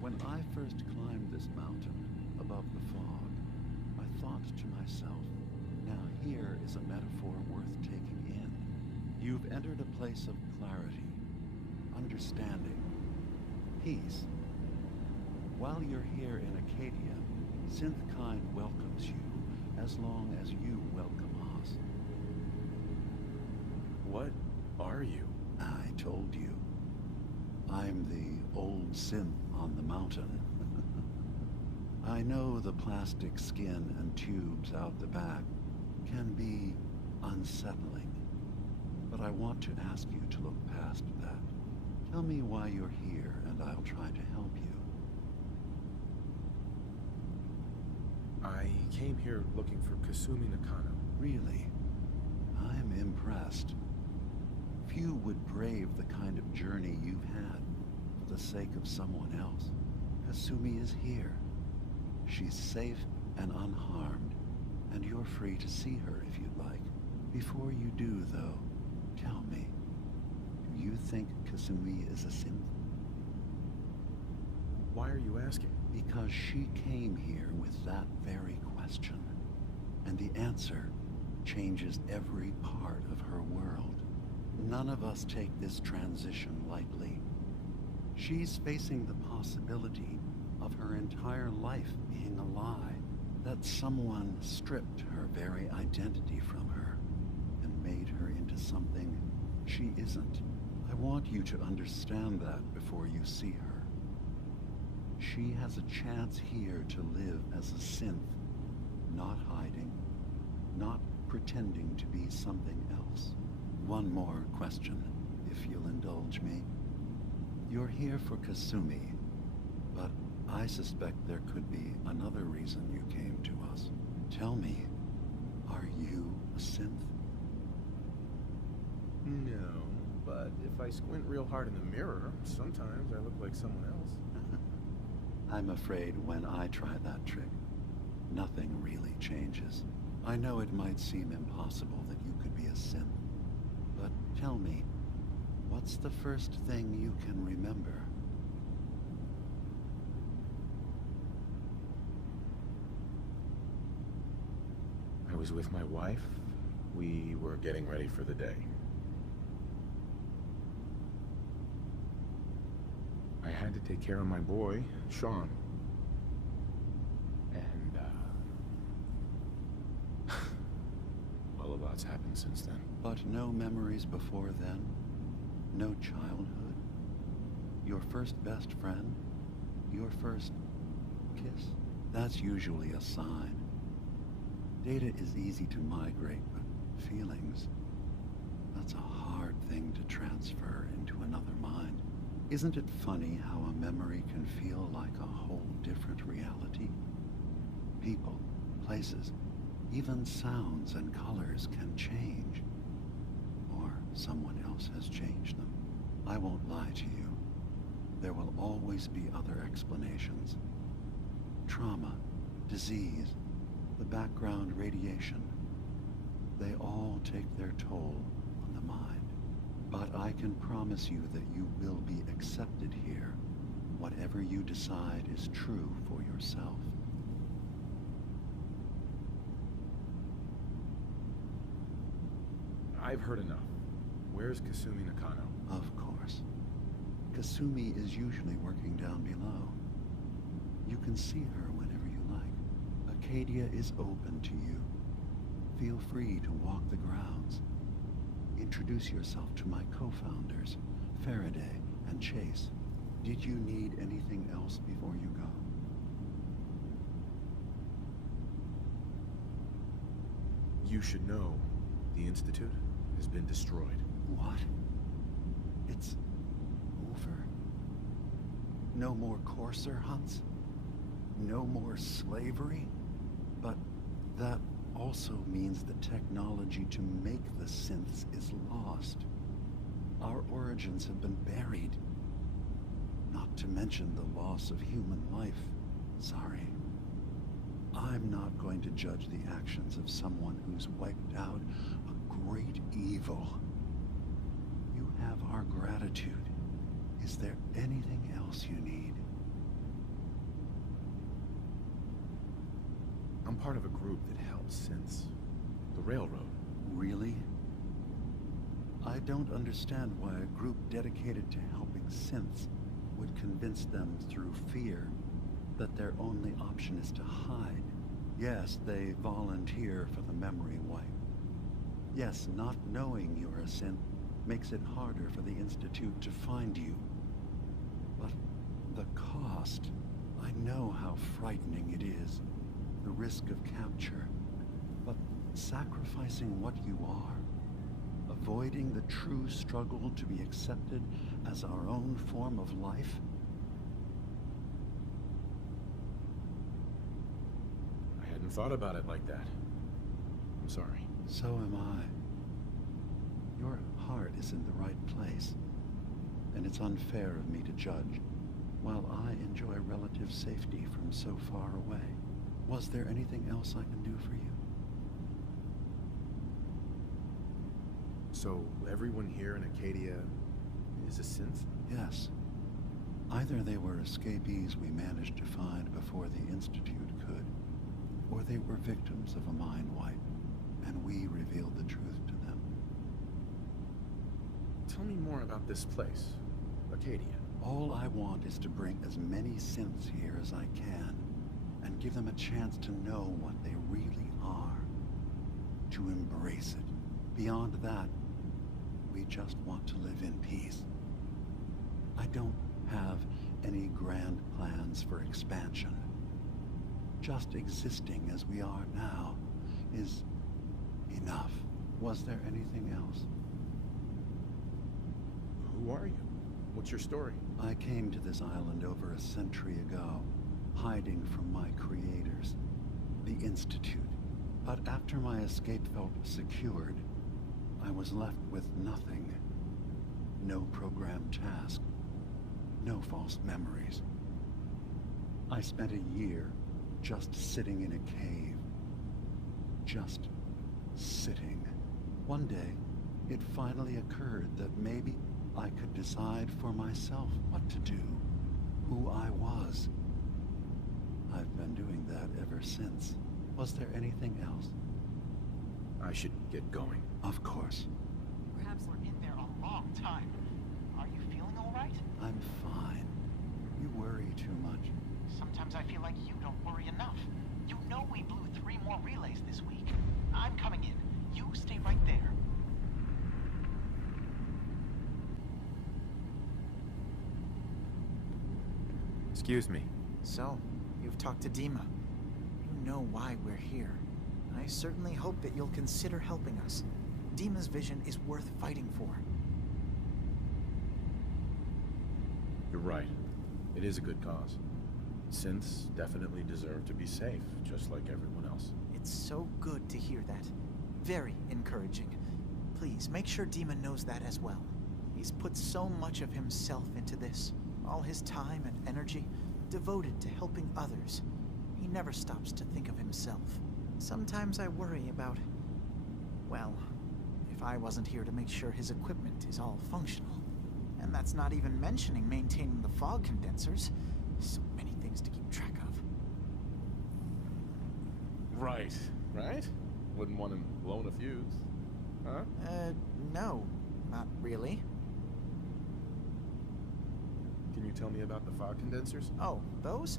When I first climbed this mountain above the fog, I thought to myself, now here is a metaphor worth taking in. You've entered a place of clarity, understanding, peace. While you're here in Arcadia, Synthkind welcomes you as long as you welcome us. What are you? I told you. I'm the old synth on the mountain. I know the plastic skin and tubes out the back can be unsettling, but I want to ask you to look past that. Tell me why you're here and I'll try to help you. I came here looking for Kasumi Nakano. Really? I'm impressed. Few would brave the kind of journey you've had for the sake of someone else. Kasumi is here. She's safe and unharmed, and you're free to see her if you'd like. Before you do, though, tell me, do you think Kasumi is a synth? Why are you asking? Because she came here with that very question, and the answer changes every part of her world. None of us take this transition lightly. She's facing the possibility of her entire life being a lie, that someone stripped her very identity from her and made her into something she isn't. I want you to understand that before you see her. She has a chance here to live as a synth, not hiding, not pretending to be something else. One more question, if you'll indulge me. You're here for Kasumi, but I suspect there could be another reason you came to us. Tell me, are you a synth? No, but if I squint real hard in the mirror, sometimes I look like someone else. I'm afraid when I try that trick, nothing really changes. I know it might seem impossible that you could be a synth, but tell me, what's the first thing you can remember? I was with my wife. We were getting ready for the day. I had to take care of my boy, Sean. And, well, a lot's happened since then. But no memories before then? No childhood? Your first best friend? Your first kiss? That's usually a sign. Data is easy to migrate, but feelings, that's a hard thing to transfer into another mind. Isn't it funny how a memory can feel like a whole different reality? People, places, even sounds and colors can change. Or someone else has changed them. I won't lie to you. There will always be other explanations. Trauma, disease, the background radiation. They all take their toll on the mind. But I can promise you that you will be accepted here, whatever you decide is true for yourself. I've heard enough. Where's Kasumi Nakano? Of course. Kasumi is usually working down below. You can see her whenever you like. Arcadia is open to you. Feel free to walk the grounds. Introduce yourself to my co-founders, Faraday and Chase. Did you need anything else before you go? You should know, the Institute has been destroyed. What? It's over? No more courser hunts? No more slavery? But that also means the technology to make the synths is lost. Our origins have been buried. Not to mention the loss of human life. Sorry. I'm not going to judge the actions of someone who's wiped out a great evil. You have our gratitude. Is there anything else you need? part of a group that helps since the railroad. Really? I don't understand why a group dedicated to helping synths would convince them through fear that their only option is to hide. Yes, they volunteer for the memory wipe. Yes, not knowing you're a synth makes it harder for the Institute to find you. But the cost, I know how frightening it is, the risk of capture. But sacrificing what you are, avoiding the true struggle to be accepted as our own form of life? I hadn't thought about it like that. I'm sorry. So am I. Your heart is in the right place, and it's unfair of me to judge, while I enjoy relative safety from so far away. Was there anything else I can do for you? So, everyone here in Arcadia is a synth? Yes. Either they were escapees we managed to find before the Institute could, or they were victims of a mind wipe, and we revealed the truth to them. Tell me more about this place, Arcadia. All I want is to bring as many synths here as I can, and give them a chance to know what they really are, to embrace it. Beyond that, we just want to live in peace. I don't have any grand plans for expansion. Just existing as we are now is enough. Was there anything else? Who are you? What's your story? I came to this island over a century ago, hiding from my creators, the Institute. But after my escape felt secured, I was left with nothing. No programmed task. No false memories. I spent a year just sitting in a cave. Just sitting. One day, it finally occurred that maybe I could decide for myself what to do, who I was. I've been doing that ever since. Was there anything else? I should get going. Of course. Perhaps we're in there a long time. Are you feeling all right? I'm fine. You worry too much. Sometimes I feel like you don't worry enough. You know we blew 3 more relays this week. I'm coming in. You stay right there. Excuse me. So, you've talked to Dima. You know why we're here. I certainly hope that you'll consider helping us. Dima's vision is worth fighting for. You're right. It is a good cause. Synths definitely deserve to be safe, just like everyone else. It's so good to hear that. Very encouraging. Please, make sure Dima knows that as well. He's put so much of himself into this. All his time and energy devoted to helping others. He never stops to think of himself. Sometimes I worry about... well, if I wasn't here to make sure his equipment is all functional. And that's not even mentioning maintaining the fog condensers. So many things to keep track of. Right. Right? Wouldn't want him blowing a fuse. Huh? No. Not really. Can you tell me about the fog condensers? Oh, those?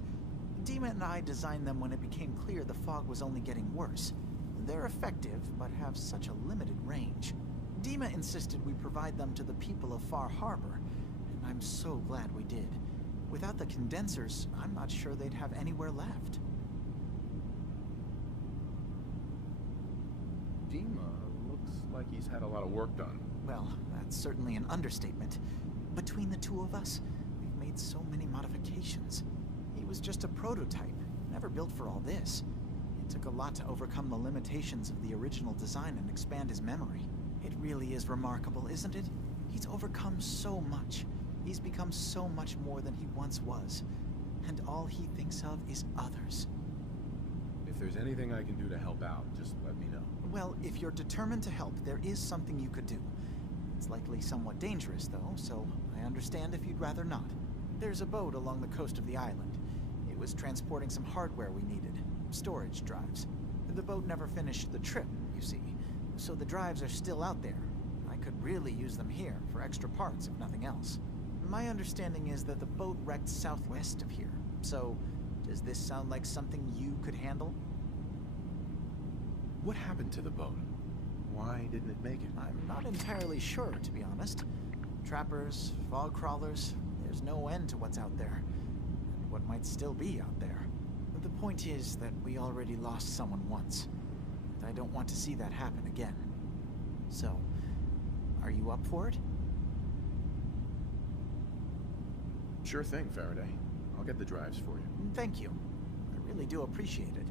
Dima and I designed them when it became clear the fog was only getting worse. They're effective, but have such a limited range. Dima insisted we provide them to the people of Far Harbor, and I'm so glad we did. Without the condensers, I'm not sure they'd have anywhere left. Dima looks like he's had a lot of work done. Well, that's certainly an understatement. Between the two of us, we've made so many modifications. He was just a prototype, never built for all this. It took a lot to overcome the limitations of the original design and expand his memory. It really is remarkable, isn't it? He's overcome so much. He's become so much more than he once was. And all he thinks of is others. If there's anything I can do to help out, just let me know. Well, if you're determined to help, there is something you could do. It's likely somewhat dangerous, though, so I understand if you'd rather not. There's a boat along the coast of the island. It was transporting some hardware we needed. storage drives. The boat never finished the trip, you see, so the drives are still out there. I could really use them here for extra parts, if nothing else. My understanding is that the boat wrecked southwest of here, so does this sound like something you could handle? What happened to the boat? Why didn't it make it? I'm not entirely sure, to be honest. Trappers, fog crawlers, there's no end to what's out there, and what might still be out there. The point is that we already lost someone once, and I don't want to see that happen again. So, are you up for it? Sure thing, Faraday. I'll get the drives for you. Thank you. I really do appreciate it.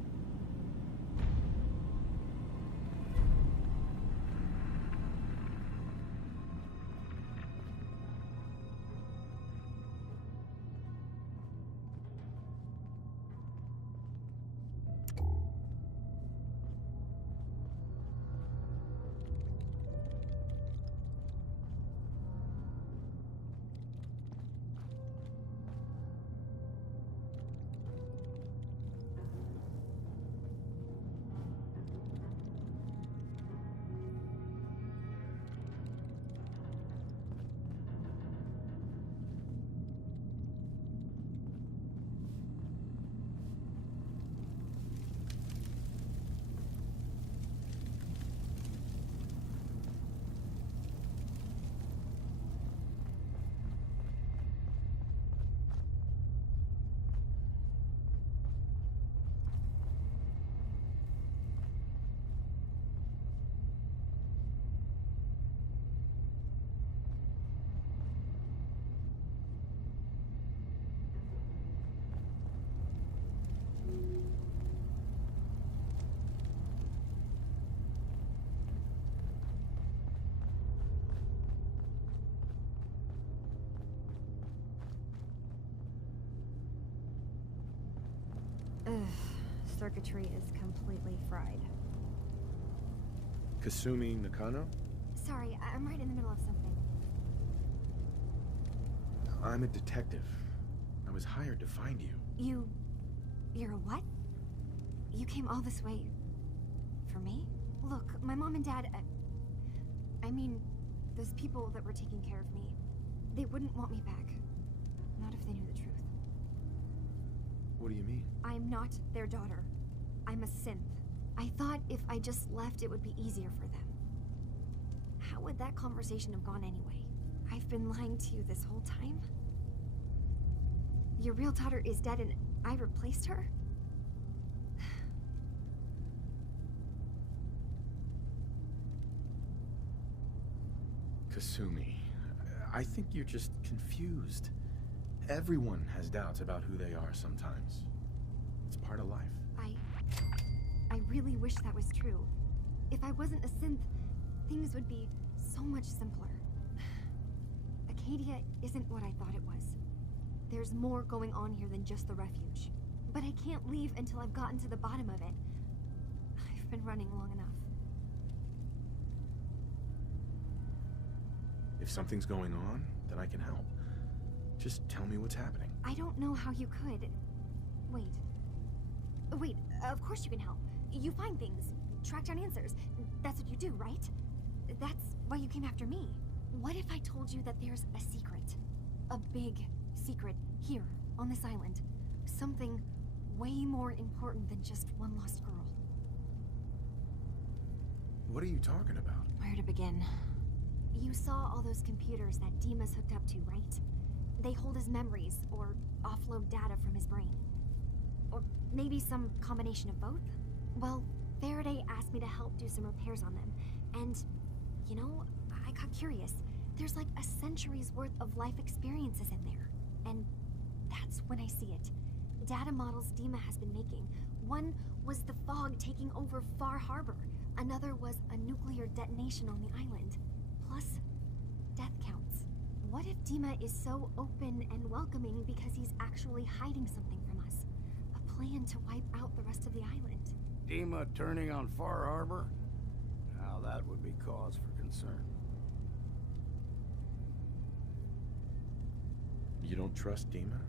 Ugh, circuitry is completely fried. Kasumi Nakano? Sorry, I'm right in the middle of something. I'm a detective. I was hired to find you. You're a what? You came all this way... for me? Look, my mom and dad... I mean, those people that were taking care of me, they wouldn't want me back. Not if they knew the truth. What do you mean? I'm not their daughter. I'm a synth. I thought if I just left, it would be easier for them. How would that conversation have gone anyway? I've been lying to you this whole time? Your real daughter is dead and I replaced her? Kasumi, I think you're just confused. Everyone has doubts about who they are sometimes. It's part of life. I really wish that was true. If I wasn't a synth, things would be so much simpler. Arcadia isn't what I thought it was. There's more going on here than just the refuge. But I can't leave until I've gotten to the bottom of it. I've been running long enough. If something's going on, then I can help. Just tell me what's happening. I don't know how you could. Wait. Wait, of course you can help. You find things, track down answers. That's what you do, right? That's why you came after me. What if I told you that there's a secret? A big secret here, on this island. Something way more important than just one lost girl. What are you talking about? Where to begin? You saw all those computers that Dima's hooked up to, right? They hold his memories, or offload data from his brain. Or maybe some combination of both? Well, Faraday asked me to help do some repairs on them, and, you know, I got curious. There's like a century's worth of life experiences in there, and that's when I see it. Data models Dima has been making. One was the fog taking over Far Harbor. Another was a nuclear detonation on the island. Plus, death counts. What if Dima is so open and welcoming because he's actually hiding something from us? A plan to wipe out the rest of the island. Dima turning on Far Harbor? Now that would be cause for concern. You don't trust Dima?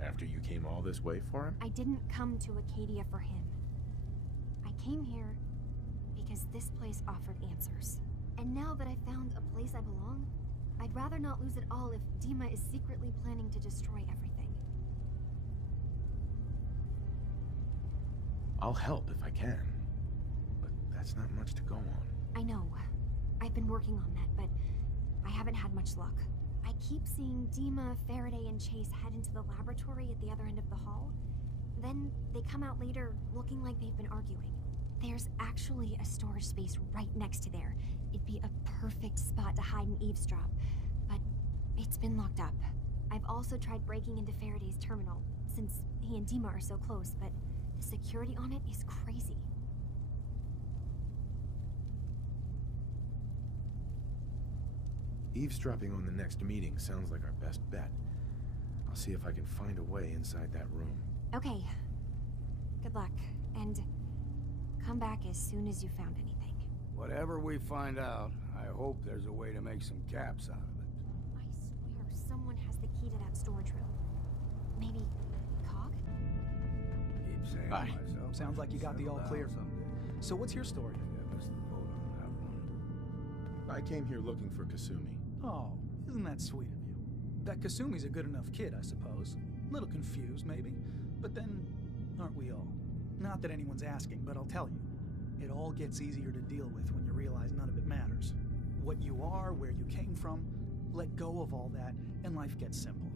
After you came all this way for him? I didn't come to Arcadia for him. came here because this place offered answers. And now that I found a place I belong, I'd rather not lose it all if Dima is secretly planning to destroy everything. I'll help if I can. But that's not much to go on. I know. I've been working on that, but I haven't had much luck. I keep seeing Dima, Faraday, and Chase head into the laboratory at the other end of the hall. Then they come out later looking like they've been arguing. There's actually a storage space right next to there. It'd be a perfect spot to hide and eavesdrop, but it's been locked up. I've also tried breaking into Faraday's terminal, since he and Dima are so close, but the security on it is crazy. Eavesdropping on the next meeting sounds like our best bet. I'll see if I can find a way inside that room. Okay. Good luck, and come back as soon as you found anything. Whatever we find out, I hope there's a way to make some caps out of it. I swear someone has the key to that storage room. Maybe Cog? Keep saying Hi. to myself, Sounds like you got the settle all down clear. someday. So what's your story? I missed the boat on that one. I came here looking for Kasumi. Oh, isn't that sweet of you? That Kasumi's a good enough kid, I suppose. Little confused, maybe. But then, aren't we all? Not that anyone's asking, but I'll tell you. It all gets easier to deal with when you realize none of it matters. What you are, where you came from, let go of all that, and life gets simple.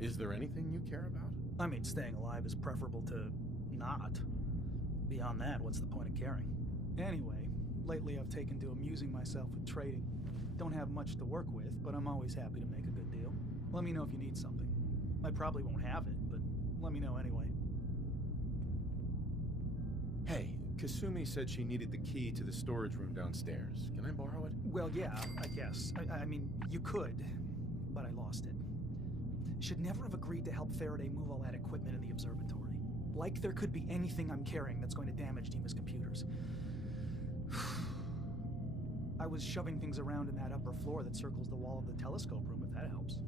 Is there anything you care about? I mean, staying alive is preferable to not. Beyond that, what's the point of caring? Anyway, lately I've taken to amusing myself with trading. Don't have much to work with, but I'm always happy to make a good deal. Let me know if you need something. I probably won't have it, but let me know anyway. Hey, Kasumi said she needed the key to the storage room downstairs. Can I borrow it? Well, yeah, I guess. I mean, you could, but I lost it. Should never have agreed to help Faraday move all that equipment in the observatory. Like there could be anything I'm carrying that's going to damage Dima's computers. I was shoving things around in that upper floor that circles the wall of the telescope room, if that helps.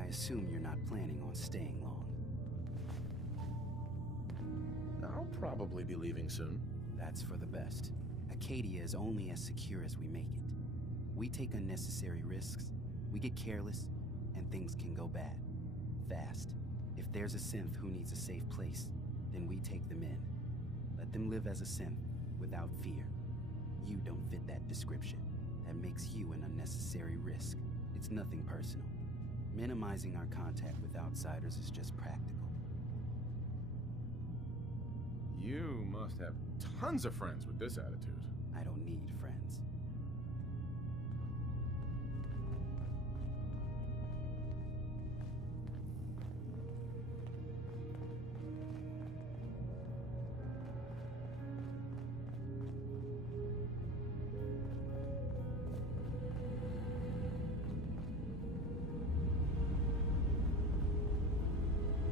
I assume you're not planning on staying long. I'll probably be leaving soon. That's for the best. Arcadia is only as secure as we make it. We take unnecessary risks, we get careless, and things can go bad. Fast. If there's a synth who needs a safe place, then we take them in. Let them live as a synth, without fear. You don't fit that description. That makes you an unnecessary risk. It's nothing personal. Minimizing our contact with outsiders is just practical. You must have tons of friends with this attitude. I don't need friends.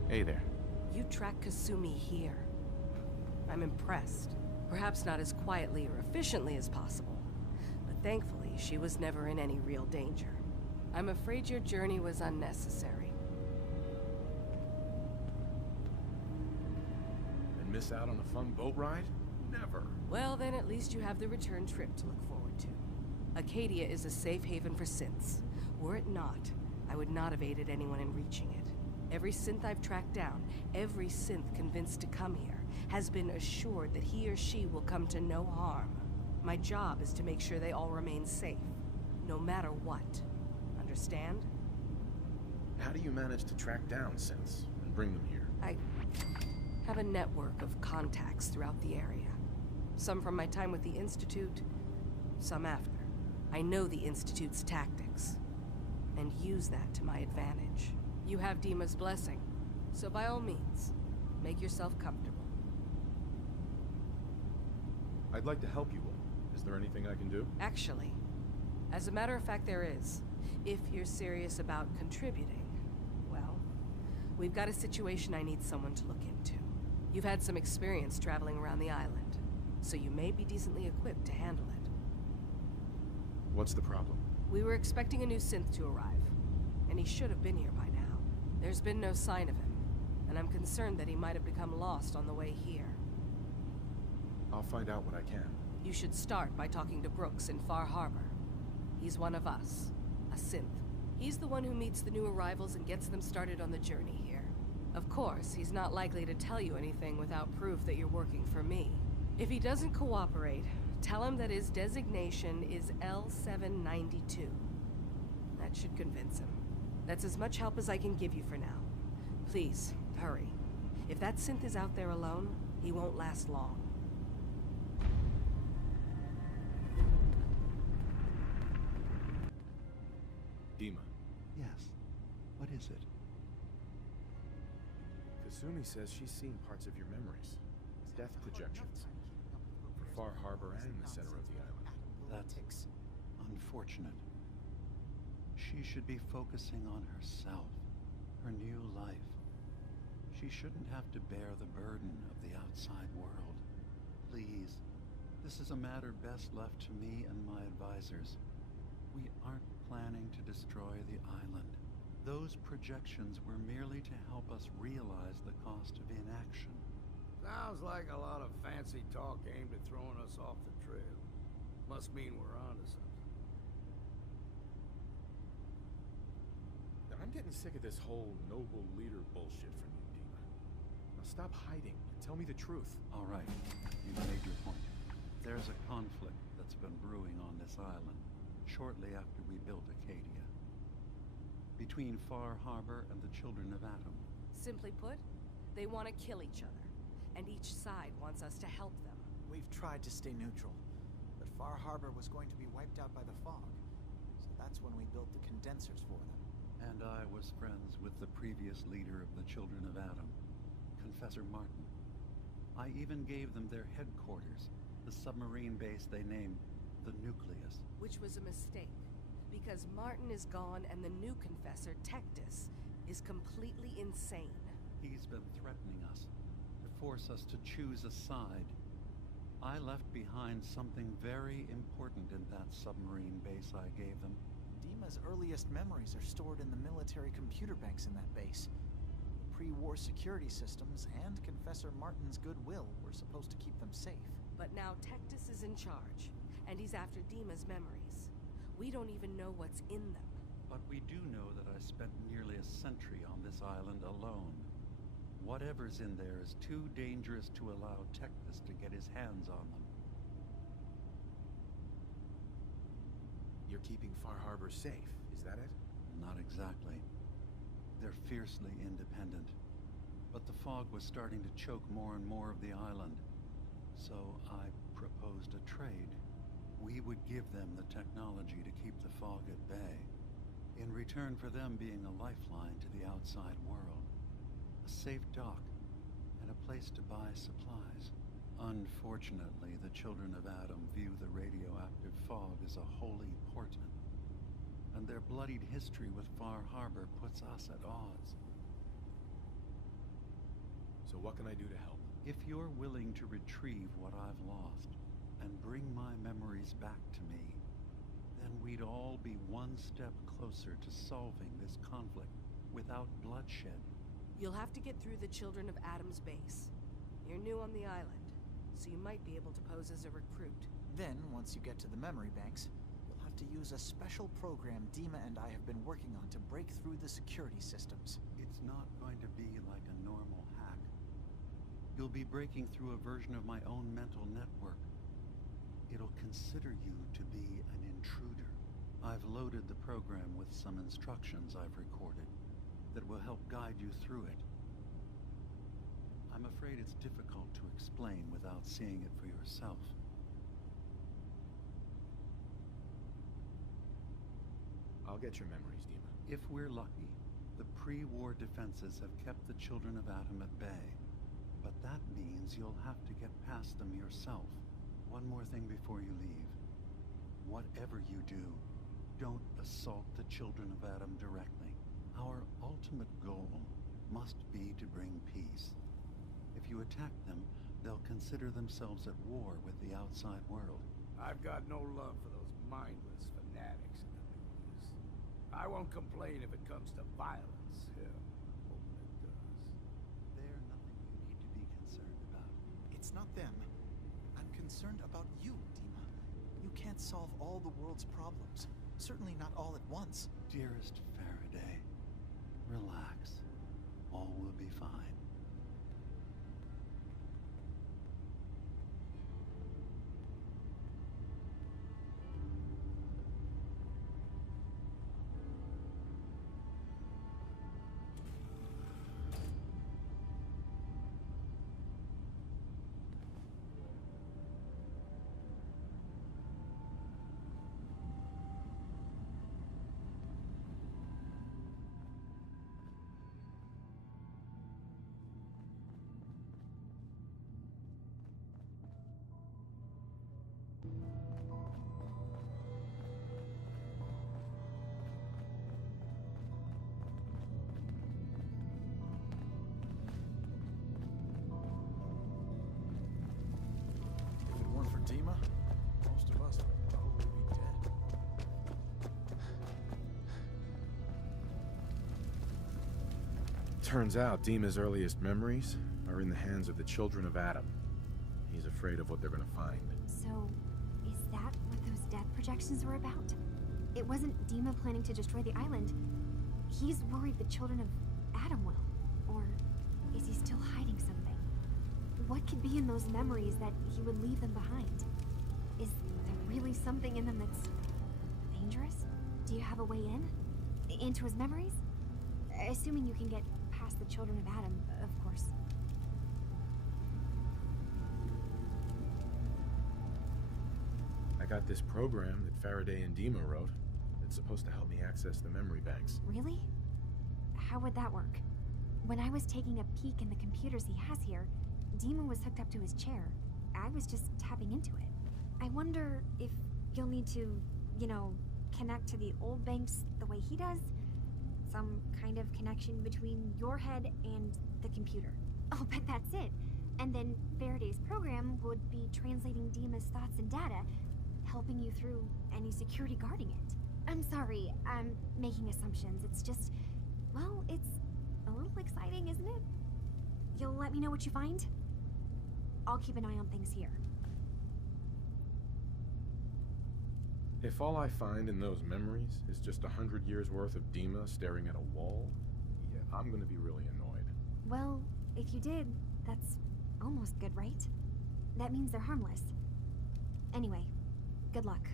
Hey there. You track Kasumi here. I'm impressed. Perhaps not as quietly or efficiently as possible, but thankfully she was never in any real danger. I'm afraid your journey was unnecessary. And miss out on a fun boat ride? Never. Well, then at least you have the return trip to look forward to. Arcadia is a safe haven for synths. Were it not, I would not have aided anyone in reaching it. Every synth I've tracked down, every synth convinced to come here, has been assured that he or she will come to no harm. My job is to make sure they all remain safe, no matter what. Understand? How do you manage to track down synths and bring them here? I have a network of contacts throughout the area. Some from my time with the Institute, some after. I know the Institute's tactics, and use that to my advantage. You have Dima's blessing, so by all means, make yourself comfortable. I'd like to help you all. Is there anything I can do? Actually, as a matter of fact, there is. If you're serious about contributing, well, we've got a situation I need someone to look into. You've had some experience traveling around the island, so you may be decently equipped to handle it. What's the problem? We were expecting a new synth to arrive, and he should have been here by now. There's been no sign of him, and I'm concerned that he might have become lost on the way here. I'll find out what I can. You should start by talking to Brooks in Far Harbor. He's one of us, a synth. He's the one who meets the new arrivals and gets them started on the journey here. Of course, he's not likely to tell you anything without proof that you're working for me. If he doesn't cooperate, tell him that his designation is L792. That should convince him. That's as much help as I can give you for now. Please, hurry. If that synth is out there alone, he won't last long. Dima. Yes. What is it? Kasumi says she's seen parts of your memories. Death projections. For Far Harbor and the center of the island. That's unfortunate. She should be focusing on herself, her new life. She shouldn't have to bear the burden of the outside world. Please, this is a matter best left to me and my advisors. We aren't planning to destroy the island. Those projections were merely to help us realize the cost of inaction. Sounds like a lot of fancy talk aimed at throwing us off the trail. Must mean we're onto something. Now, I'm getting sick of this whole noble leader bullshit from you, Dima. Now stop hiding and tell me the truth. All right, you've made your point. There's a conflict that's been brewing on this island shortly after we built Arcadia. Between Far Harbor and the Children of Atom. Simply put, they want to kill each other, and each side wants us to help them. We've tried to stay neutral, but Far Harbor was going to be wiped out by the fog, so that's when we built the condensers for them. And I was friends with the previous leader of the Children of Atom, Confessor Martin. I even gave them their headquarters, the submarine base they named the Nucleus. Which was a mistake, because Martin is gone and the new Confessor, Tectus, is completely insane. He's been threatening us, to force us to choose a side. I left behind something very important in that submarine base I gave them. Dima's earliest memories are stored in the military computer banks in that base. The pre-war security systems and Confessor Martin's goodwill were supposed to keep them safe. But now Tectus is in charge, and he's after Dima's memories. We don't even know what's in them. But we do know that I spent nearly a century on this island alone. Whatever's in there is too dangerous to allow Tectus to get his hands on them. You're keeping Far Harbor safe, is that it? Not exactly. They're fiercely independent. But the fog was starting to choke more and more of the island. So I proposed a trade. We would give them the technology to keep the fog at bay, in return for them being a lifeline to the outside world. A safe dock, and a place to buy supplies. Unfortunately, the Children of Atom view the radioactive fog as a holy portent, and their bloodied history with Far Harbor puts us at odds. So what can I do to help? If you're willing to retrieve what I've lost, and bring my memories back to me, then we'd all be one step closer to solving this conflict without bloodshed. You'll have to get through the Children of Atom's base. You're new on the island, so you might be able to pose as a recruit. Then, once you get to the memory banks, you'll have to use a special program Dima and I have been working on to break through the security systems. It's not going to be like a normal hack. You'll be breaking through a version of my own mental network. It'll consider you to be an intruder. I've loaded the program with some instructions I've recorded that will help guide you through it. I'm afraid it's difficult to explain without seeing it for yourself. I'll get your memories, Dima. If we're lucky, the pre-war defenses have kept the Children of Atom at bay. But that means you'll have to get past them yourself. One more thing before you leave. Whatever you do, don't assault the Children of Atom directly. Our ultimate goal must be to bring peace. If you attack them, they'll consider themselves at war with the outside world. I've got no love for those mindless fanatics. I won't complain if it comes to violence. Hell, I'm hoping it does. They're nothing you need to be concerned about. It's not them. I'm concerned about you, Dima. You can't solve all the world's problems. Certainly not all at once. Dearest Faraday, relax. All will be fine. If it weren't for Dima, most of us would probably be dead. Turns out Dima's earliest memories are in the hands of the children of Adam. He's afraid of what they're gonna find. So, is that what those death projections were about? It wasn't Dima planning to destroy the island. He's worried the children of Adam will. Or is he still hiding something? What could be in those memories that he would leave them behind? Is there really something in them that's dangerous? Do you have a way in? Into his memories? Assuming you can get past the children of Adam, of course. I got this program that Faraday and Dima wrote. It's supposed to help me access the memory banks. Really? How would that work? When I was taking a peek in the computers he has here, Dima was hooked up to his chair. I was just tapping into it. I wonder if you'll need to, connect to the old banks the way he does? Some kind of connection between your head and the computer. I'll bet that's it. And then Faraday's program would be translating Dima's thoughts and data, helping you through any security guarding it. I'm sorry, I'm making assumptions. It's just, well, it's a little exciting, isn't it? You'll let me know what you find? I'll keep an eye on things here. If all I find in those memories is just 100 years worth of Dima staring at a wall, yeah, I'm gonna be really annoyed. Well, if you did, that's almost good, right? That means they're harmless. Anyway, good luck.